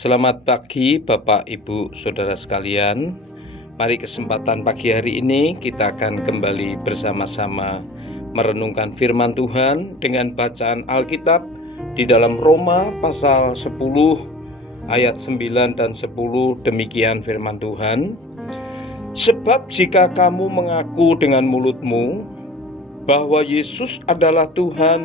Selamat pagi Bapak Ibu Saudara sekalian. Mari kesempatan pagi hari ini kita akan kembali bersama-sama merenungkan firman Tuhan dengan bacaan Alkitab di dalam Roma pasal 10 ayat 9 dan 10. Demikian firman Tuhan. Sebab jika kamu mengaku dengan mulutmu bahwa Yesus adalah Tuhan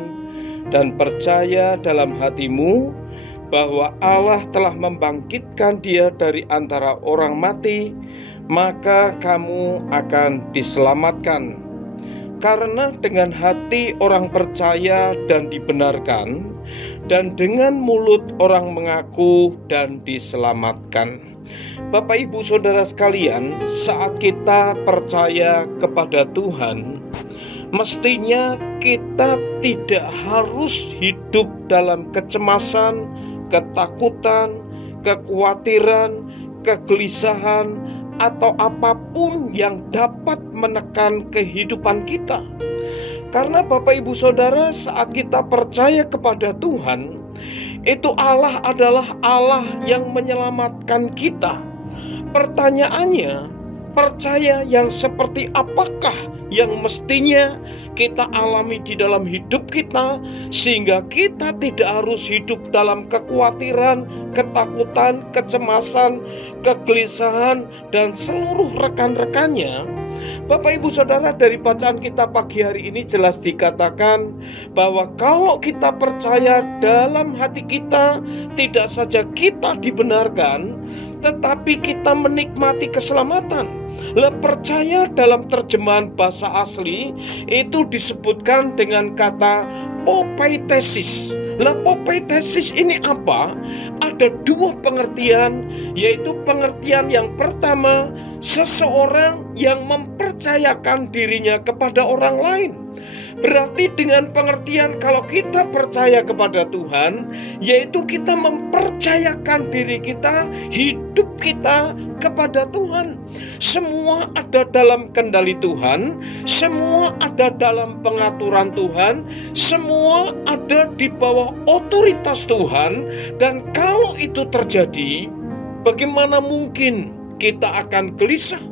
dan percaya dalam hatimu bahwa Allah telah membangkitkan Dia dari antara orang mati, maka kamu akan diselamatkan. Karena dengan hati orang percaya dan dibenarkan, dan dengan mulut orang mengaku dan diselamatkan. Bapak Ibu Saudara sekalian, saat kita percaya kepada Tuhan, mestinya kita tidak harus hidup dalam kecemasan, ketakutan, kekhawatiran, kegelisahan, atau apapun yang dapat menekan kehidupan kita. Karena Bapak Ibu Saudara, saat kita percaya kepada Tuhan, itu Allah adalah Allah yang menyelamatkan kita. Pertanyaannya, percaya yang seperti apakah yang mestinya kita alami di dalam hidup kita, sehingga kita tidak harus hidup dalam kekhawatiran, ketakutan, kecemasan, kegelisahan, dan seluruh rekan-rekannya. Bapak Ibu Saudara, dari bacaan kita pagi hari ini jelas dikatakan bahwa kalau kita percaya dalam hati kita, tidak saja kita dibenarkan, tetapi kita menikmati keselamatan. Percaya dalam terjemahan bahasa asli itu disebutkan dengan kata popaitesis. Popaitesis ini apa? Ada dua pengertian, yaitu pengertian yang pertama, seseorang yang mempercayakan dirinya kepada orang lain. Berarti dengan pengertian kalau kita percaya kepada Tuhan, yaitu kita mempercayakan diri kita, hidup kita kepada Tuhan. Semua ada dalam kendali Tuhan, semua ada dalam pengaturan Tuhan, semua ada di bawah otoritas Tuhan. Dan kalau itu terjadi, bagaimana mungkin kita akan gelisah,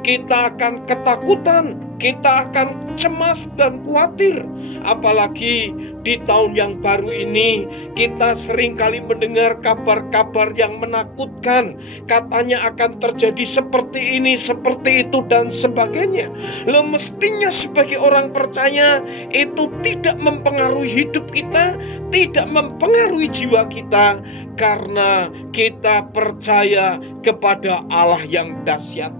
kita akan ketakutan, kita akan cemas dan khawatir. Apalagi di tahun yang baru ini, kita seringkali mendengar kabar-kabar yang menakutkan. Katanya akan terjadi seperti ini, seperti itu, dan sebagainya. Mestinya sebagai orang percaya, itu tidak mempengaruhi hidup kita, tidak mempengaruhi jiwa kita, karena kita percaya kepada Allah yang dahsyat.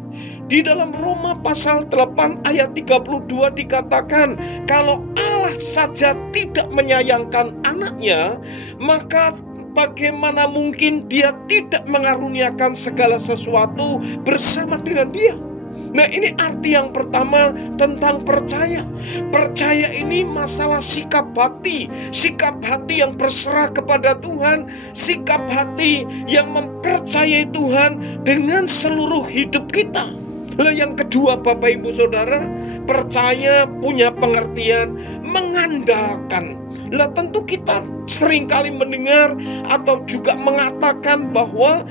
Di dalam Roma pasal 8 ayat 32 dikatakan, kalau Allah saja tidak menyayangkan anaknya, maka bagaimana mungkin Dia tidak mengaruniakan segala sesuatu bersama dengan Dia. Nah, ini arti yang pertama tentang percaya. Percaya ini masalah sikap hati yang berserah kepada Tuhan, sikap hati yang mempercayai Tuhan dengan seluruh hidup kita. Yang kedua, Bapak Ibu Saudara, percaya punya pengertian mengandalkan. Tentu kita seringkali mendengar atau juga mengatakan bahwa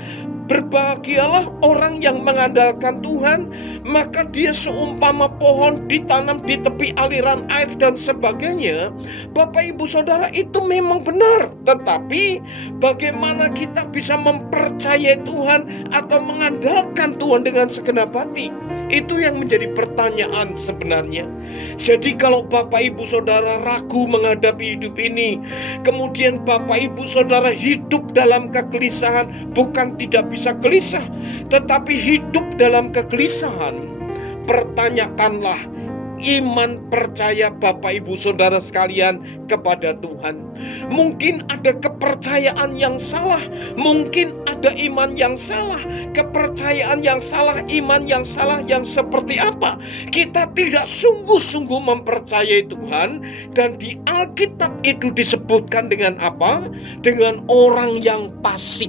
berbahagialah orang yang mengandalkan Tuhan, maka dia seumpama pohon ditanam di tepi aliran air dan sebagainya. Bapak Ibu Saudara, itu memang benar. Tetapi bagaimana kita bisa mempercayai Tuhan atau mengandalkan Tuhan dengan segenap hati? Itu yang menjadi pertanyaan sebenarnya. Jadi kalau Bapak Ibu Saudara ragu menghadapi hidup ini, kemudian Bapak Ibu Saudara hidup dalam kegelisahan, bukan tidak bisa gelisah, tetapi hidup dalam kegelisahan, pertanyakanlah iman percaya Bapak Ibu Saudara sekalian kepada Tuhan. Mungkin ada kepercayaan yang salah, mungkin ada iman yang salah, kepercayaan yang salah, iman yang salah. Yang seperti apa? Kita tidak sungguh-sungguh mempercayai Tuhan. Dan di Alkitab itu disebutkan dengan apa? Dengan orang yang fasik.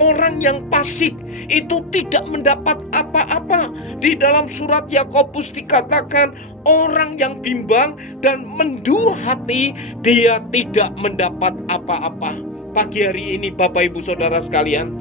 Orang yang fasik itu tidak mendapat apa-apa. Di dalam surat Yakobus dikatakan, orang yang bimbang dan mendua hati, dia tidak mendapat apa-apa. pagi hari ini Bapak Ibu Saudara sekalian,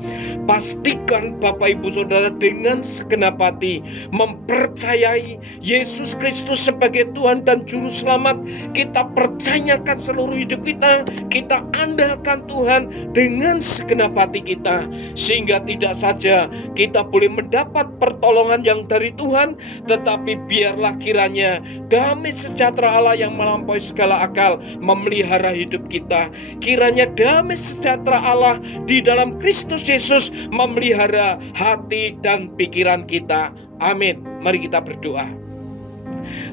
pastikan Bapak Ibu Saudara dengan segenap hati mempercayai Yesus Kristus sebagai Tuhan dan Juru Selamat. Kita percayakan seluruh hidup kita, kita andalkan Tuhan dengan segenap hati kita, sehingga tidak saja kita boleh mendapat pertolongan yang dari Tuhan, tetapi biarlah kiranya damai sejahtera Allah yang melampaui segala akal memelihara hidup kita. Kiranya damai sejahtera Allah di dalam Kristus Yesus memelihara hati dan pikiran kita. Amin. Mari kita berdoa.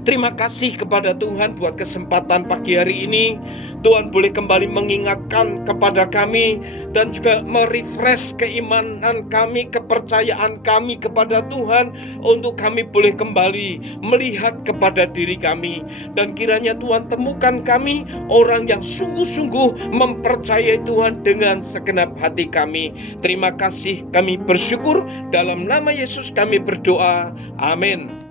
Terima kasih kepada Tuhan buat kesempatan pagi hari ini. Tuhan boleh kembali mengingatkan kepada kami dan juga merefresh keimanan kami, kepercayaan kami kepada Tuhan, untuk kami boleh kembali melihat kepada diri kami. Dan kiranya Tuhan temukan kami orang yang sungguh-sungguh mempercayai Tuhan dengan segenap hati kami. Terima kasih, kami bersyukur. Dalam nama Yesus kami berdoa. Amin.